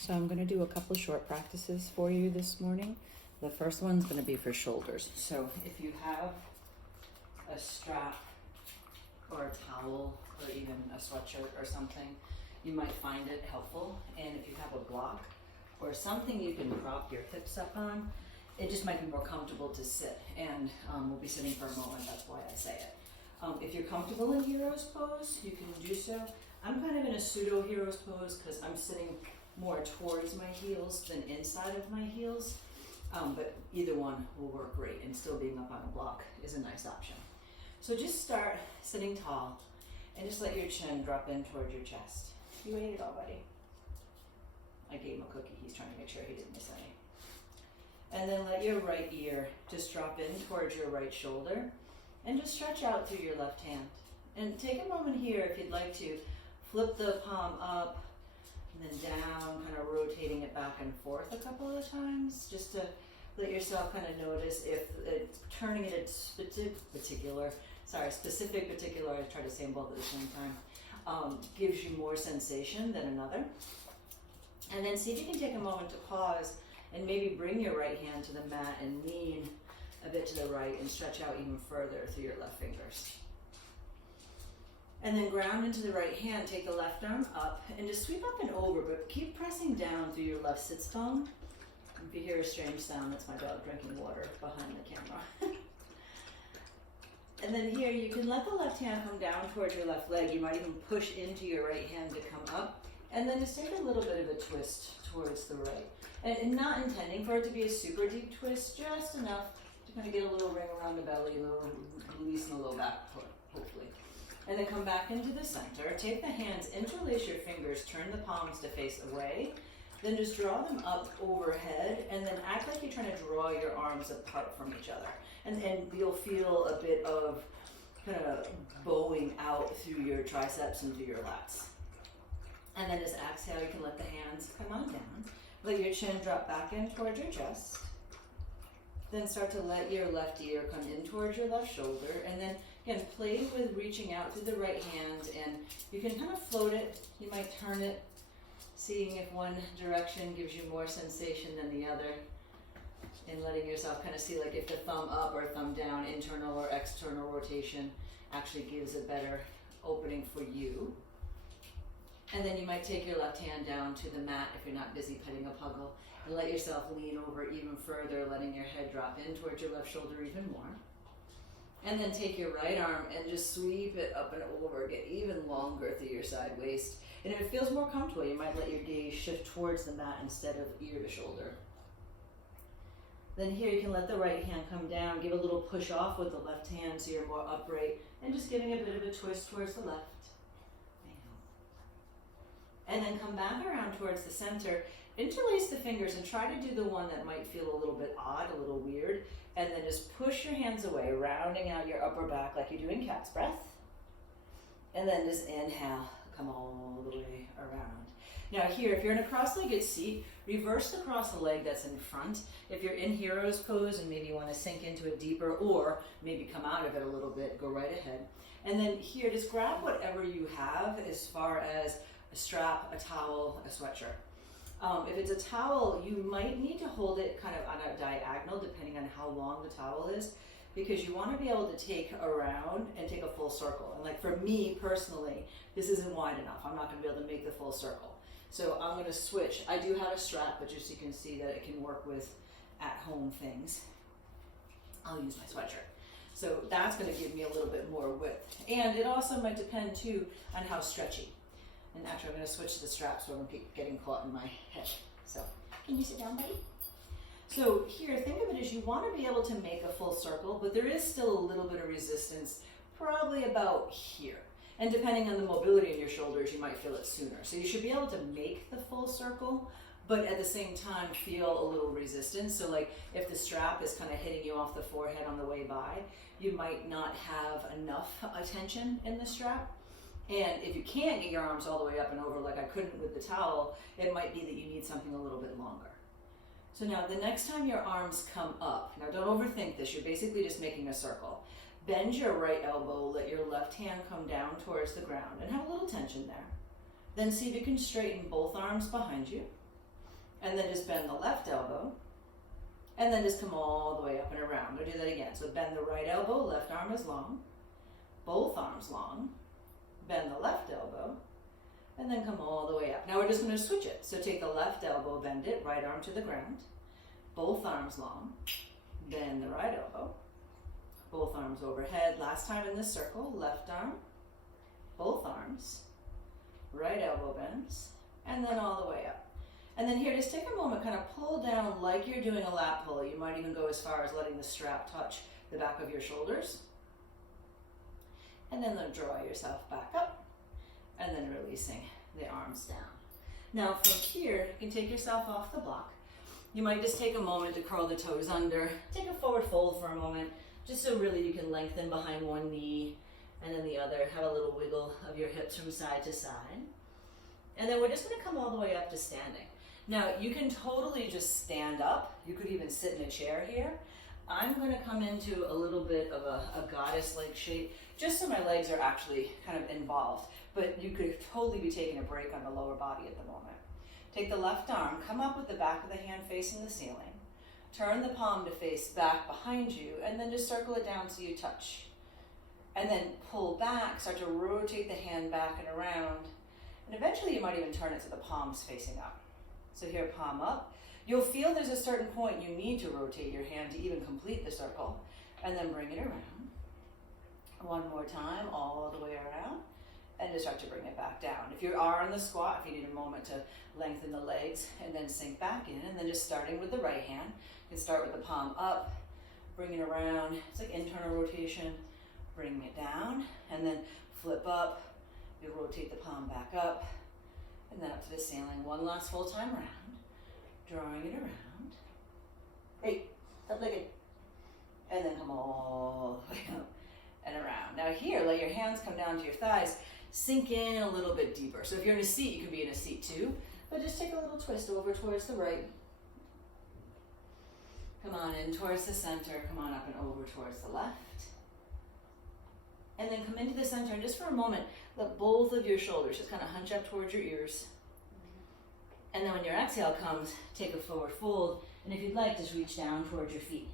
So I'm going to do a couple short practices for you this morning. The first one's going to be for shoulders. So if you have a strap or a towel or even a sweatshirt or something, you might find it helpful. And if you have a block or something you can prop your hips up on, it just might be more comfortable to sit. And we'll be sitting for a moment, that's why I say it. If you're comfortable in hero's pose, you can do so. I'm kind of in a pseudo hero's pose because I'm sitting more towards my heels than inside of my heels, but either one will work great, and still being up on a block is a nice option. So just start sitting tall and just let your chin drop in towards your chest. You ate it already. I gave him a cookie, he's trying to make sure he didn't miss any. And then let your right ear just drop in towards your right shoulder and just stretch out through your left hand. And take a moment here if you'd like to flip the palm up and then down, kind of rotating it back and forth a couple of times, just to let yourself kind of notice if it's turning it at specific particular, I try to say them both at the same time, gives you more sensation than another. And then see if you can take a moment to pause and maybe bring your right hand to the mat and lean a bit to the right and stretch out even further through your left fingers. And then ground into the right hand, take the left arm up and just sweep up and over, but keep pressing down through your left sits bone. If you hear a strange sound, that's my dog drinking water behind the camera. And then here, you can let the left hand come down towards your left leg. You might even push into your right hand to come up. And then just take a little bit of a twist towards the right. And not intending for it to be a super deep twist, just enough to kind of get a little ring around the belly, a little release in the low back, hopefully. And then come back into the center. Take the hands, interlace your fingers, turn the palms to face away. Then just draw them up overhead and then act like you're trying to draw your arms apart from each other. And you'll feel a bit of kind of bowing out through your triceps and through your lats. And then as exhale, you can let the hands come on down. Let your chin drop back in towards your chest. Then start to let your left ear come in towards your left shoulder. And then again, play with reaching out through the right hand, and you can kind of float it. You might turn it, seeing if one direction gives you more sensation than the other, and letting yourself kind of see like if the thumb up or thumb down, internal or external rotation actually gives a better opening for you. And then you might take your left hand down to the mat if you're not busy petting a puggle, and let yourself lean over even further, letting your head drop in towards your left shoulder even more. And then take your right arm and just sweep it up and over, get even longer through your side waist. And if it feels more comfortable, you might let your gaze shift towards the mat instead of ear to shoulder. Then here you can let the right hand come down, give a little push off with the left hand so you're more upright, and just giving a bit of a twist towards the left. And then come back around towards the center, interlace the fingers and try to do the one that might feel a little bit odd, a little weird, and then just push your hands away, rounding out your upper back like you're doing cat's breath. And then just inhale, come all the way around. Now here, if you're in a cross-legged seat, reverse the cross leg that's in front. If you're in hero's pose and maybe you want to sink into it deeper or maybe come out of it a little bit, go right ahead. And then here, just grab whatever you have as far as a strap, a towel, a sweatshirt. If it's a towel, you might need to hold it kind of on a diagonal depending on how long the towel is, because you want to be able to take around and take a full circle. And like for me personally, this isn't wide enough. I'm not going to be able to make the full circle. So I'm going to switch. I do have a strap, but just so you can see that it can work with at-home things, I'll use my sweatshirt. So that's going to give me a little bit more width. And it also might depend too on how stretchy. And actually, I'm going to switch the straps so I don't keep getting caught in my head. So, can you sit down, buddy? So here, think of it as you want to be able to make a full circle, but there is still a little bit of resistance, probably about here. And depending on the mobility in your shoulders, you might feel it sooner. So you should be able to make the full circle, but at the same time, feel a little resistance. So like if the strap is kind of hitting you off the forehead on the way by, you might not have enough attention in the strap. And if you can't get your arms all the way up and over like I couldn't with the towel, it might be that you need something a little bit longer. So now the next time your arms come up, now don't overthink this, you're basically just making a circle. Bend your right elbow, let your left hand come down towards the ground and have a little tension there. Then see if you can straighten both arms behind you. And then just bend the left elbow. And then just come all the way up and around. We'll do that again. So bend the right elbow, left arm is long. Both arms long. Bend the left elbow. And then come all the way up. Now we're just going to switch it. So take the left elbow, bend it, right arm to the ground. Both arms long. Bend the right elbow. Both arms overhead. Last time in this circle, left arm, both arms, right elbow bends, and then all the way up. And then here, just take a moment, kind of pull down like you're doing a lat pull. You might even go as far as letting the strap touch the back of your shoulders. And then draw yourself back up, and then releasing the arms down. Now from here, you can take yourself off the block. You might just take a moment to curl the toes under. Take a forward fold for a moment, just so really you can lengthen behind one knee and then the other. Have a little wiggle of your hips from side to side. And then we're just going to come all the way up to standing. Now you can totally just stand up. You could even sit in a chair here. I'm going to come into a little bit of a goddess-like shape, just so my legs are actually kind of involved. But you could totally be taking a break on the lower body at the moment. Take the left arm, come up with the back of the hand facing the ceiling. Turn the palm to face back behind you, and then just circle it down so you touch. And then pull back, start to rotate the hand back and around. And eventually you might even turn it so the palm's facing up. So here, palm up. You'll feel there's a certain point you need to rotate your hand to even complete the circle. And then bring it around. One more time, all the way around. And just start to bring it back down. If you are in the squat, if you need a moment to lengthen the legs and then sink back in, and then just starting with the right hand, you can start with the palm up, bring it around. It's like internal rotation. Bring it down, and then flip up. You rotate the palm back up, and then up to the ceiling. One last full time round. Drawing it around. Hey, stop looking. And then come all the way up and around. Now here, let your hands come down to your thighs. Sink in a little bit deeper. So if you're in a seat, you can be in a seat too. But just take a little twist over towards the right. Come on in towards the center. Come on up and over towards the left. And then come into the center, and just for a moment, let both of your shoulders just kind of hunch up towards your ears. And then when your exhale comes, take a forward fold. And if you'd like, just reach down towards your feet.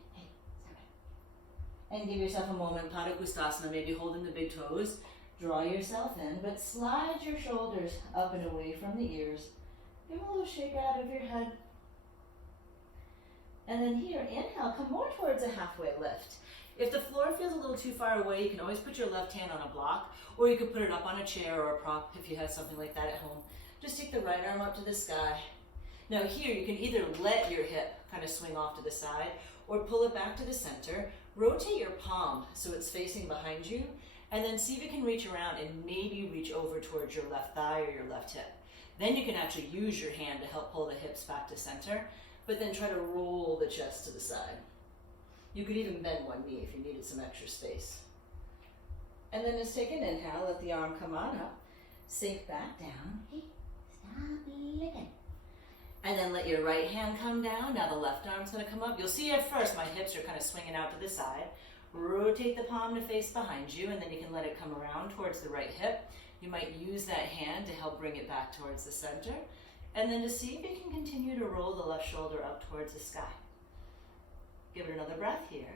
And give yourself a moment, Pada Kustasana, maybe holding the big toes. Draw yourself in, but slide your shoulders up and away from the ears. Give a little shake out of your head. And then here, inhale, come more towards a halfway lift. If the floor feels a little too far away, you can always put your left hand on a block, or you could put it up on a chair or a prop if you have something like that at home. Just take the right arm up to the sky. Now here, you can either let your hip kind of swing off to the side, or pull it back to the center. Rotate your palm so it's facing behind you, and then see if you can reach around and maybe reach over towards your left thigh or your left hip. Then you can actually use your hand to help pull the hips back to center, but then try to roll the chest to the side. You could even bend one knee if you needed some extra space. And then just take an inhale, let the arm come on up, sink back down. Hey, stop licking. And then let your right hand come down. Now the left arm's gonna come up. You'll see at first my hips are kind of swinging out to the side. Rotate the palm to face behind you, and then you can let it come around towards the right hip. You might use that hand to help bring it back towards the center. And then to see if you can continue to roll the left shoulder up towards the sky. Give it another breath here.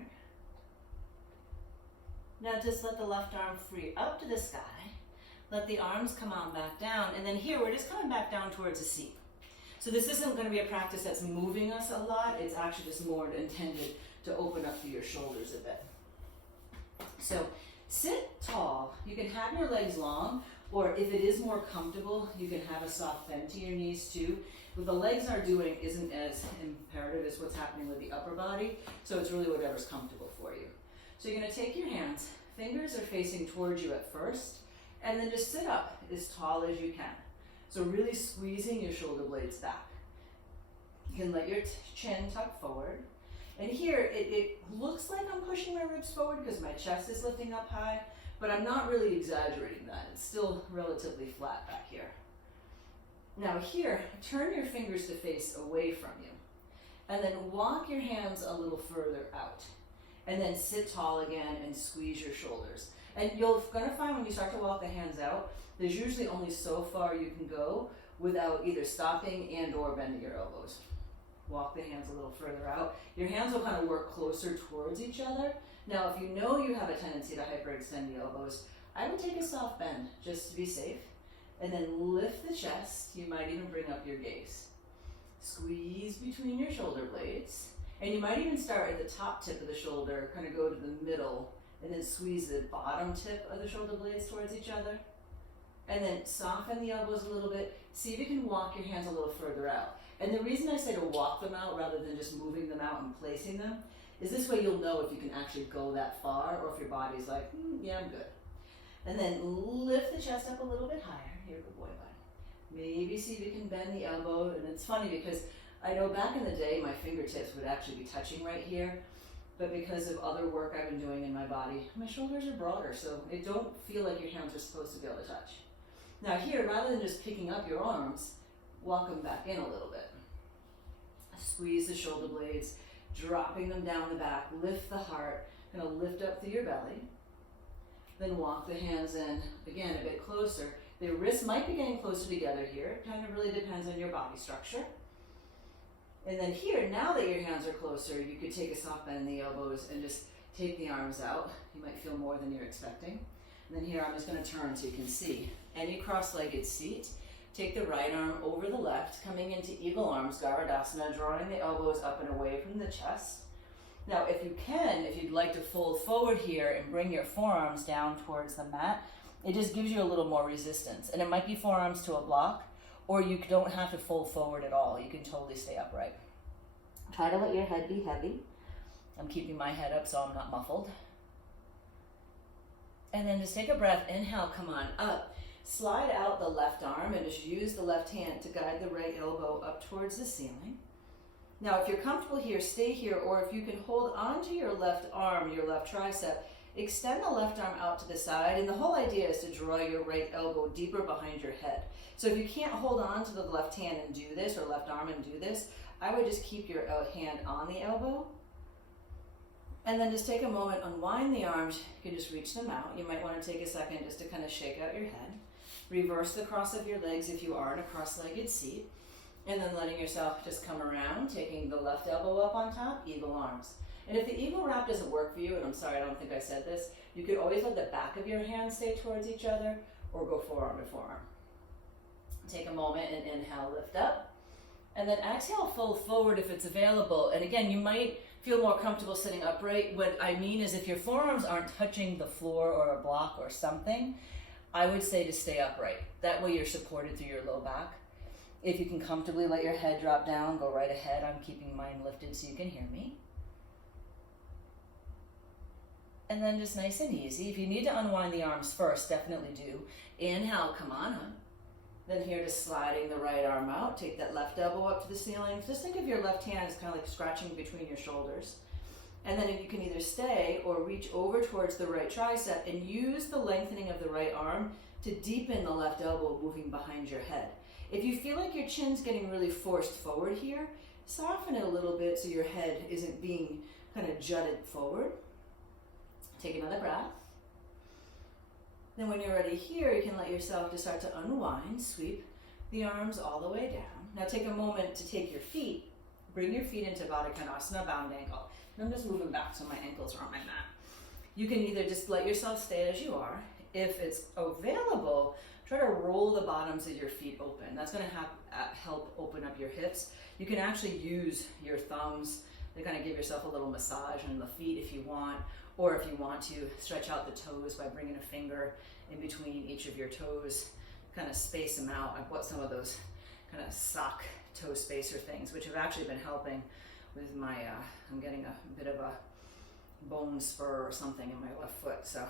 Now just let the left arm free up to the sky. Let the arms come on back down. And then here, we're just coming back down towards a seat. So this isn't going to be a practice that's moving us a lot. It's actually just more intended to open up through your shoulders a bit. So sit tall. You can have your legs long, or if it is more comfortable, you can have a soft bend to your knees too. What the legs are doing isn't as imperative as what's happening with the upper body, so it's really whatever's comfortable for you. So you're going to take your hands, fingers are facing towards you at first, and then just sit up as tall as you can. So really squeezing your shoulder blades back. You can let your chin tuck forward. And here, it looks like I'm pushing my ribs forward because my chest is lifting up high, but I'm not really exaggerating that. It's still relatively flat back here. Now here, turn your fingers to face away from you. And then walk your hands a little further out. And then sit tall again and squeeze your shoulders. And you're gonna find when you start to walk the hands out, there's usually only so far you can go without either stopping and or bending your elbows. Walk the hands a little further out. Your hands will kind of work closer towards each other. Now, if you know you have a tendency to hyperextend the elbows, I would take a soft bend just to be safe. And then lift the chest. You might even bring up your gaze. Squeeze between your shoulder blades. And you might even start at the top tip of the shoulder, kind of go to the middle, and then squeeze the bottom tip of the shoulder blades towards each other. And then soften the elbows a little bit. See if you can walk your hands a little further out. And the reason I say to walk them out rather than just moving them out and placing them is this way you'll know if you can actually go that far or if your body's like, yeah, I'm good. And then lift the chest up a little bit higher. Here, good boy, bud. Maybe see if you can bend the elbow. And it's funny because I know back in the day my fingertips would actually be touching right here. But because of other work I've been doing in my body, my shoulders are broader, so it don't feel like your hands are supposed to be able to touch. Now here, rather than just picking up your arms, walk them back in a little bit. Squeeze the shoulder blades, dropping them down the back, lift the heart, kind of lift up through your belly. Then walk the hands in, again, a bit closer. The wrists might be getting closer together here. It kind of really depends on your body structure. And then here, now that your hands are closer, you could take a soft bend in the elbows and just take the arms out. You might feel more than you're expecting. And then here, I'm just going to turn so you can see. Any cross-legged seat. Take the right arm over the left, coming into Eagle Arms, Garudasana, drawing the elbows up and away from the chest. Now, if you can, if you'd like to fold forward here and bring your forearms down towards the mat, it just gives you a little more resistance. And it might be forearms to a block, or you don't have to fold forward at all. You can totally stay upright. Try to let your head be heavy. I'm keeping my head up so I'm not muffled. And then just take a breath. Inhale, come on up. Slide out the left arm and just use the left hand to guide the right elbow up towards the ceiling. Now, if you're comfortable here, stay here, or if you can hold onto your left arm, your left tricep, extend the left arm out to the side, and the whole idea is to draw your right elbow deeper behind your head. So if you can't hold on to the left hand and do this, or left arm and do this, I would just keep your hand on the elbow. And then just take a moment, unwind the arms, you can just reach them out. You might want to take a second just to kind of shake out your head. Reverse the cross of your legs if you are in a cross-legged seat. And then letting yourself just come around, taking the left elbow up on top, Eagle Arms. And if the Eagle Wrap doesn't work for you, and I'm sorry, I don't think I said this, you could always let the back of your hands stay towards each other or go forearm to forearm. Take a moment and inhale, lift up. And then exhale, fold forward if it's available. And again, you might feel more comfortable sitting upright. What I mean is if your forearms aren't touching the floor or a block or something, I would say to stay upright. That way you're supported through your low back. If you can comfortably let your head drop down, go right ahead. I'm keeping mine lifted so you can hear me. And then just nice and easy. If you need to unwind the arms first, definitely do. Inhale, come on up. Then here, just sliding the right arm out. Take that left elbow up to the ceiling. Just think of your left hand as kind of like scratching between your shoulders. And then if you can either stay or reach over towards the right tricep and use the lengthening of the right arm to deepen the left elbow moving behind your head. If you feel like your chin's getting really forced forward here, soften it a little bit so your head isn't being kind of jutted forward. Take another breath. Then when you're ready here, you can let yourself just start to unwind, sweep the arms all the way down. Now take a moment to take your feet, bring your feet into Baddha Konasana, bound ankle. And I'm just moving back so my ankles are on my mat. You can either just let yourself stay as you are. If it's available, try to roll the bottoms of your feet open. That's going to help open up your hips. You can actually use your thumbs to kind of give yourself a little massage on the feet if you want, or if you want to stretch out the toes by bringing a finger in between each of your toes, kind of space them out. I've got some of those kind of sock toe spacer things, which have actually been helping with my, I'm getting a bit of a bone spur or something in my left foot. So,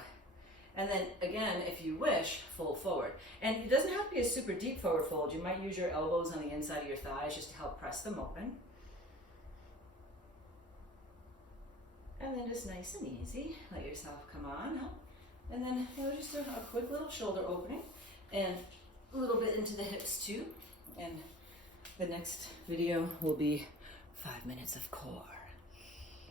and then again, if you wish, fold forward. And it doesn't have to be a super deep forward fold. You might use your elbows on the inside of your thighs just to help press them open. And then just nice and easy, let yourself come on up. And then just a quick little shoulder opening and a little bit into the hips too. And the next video will be 5 minutes of core.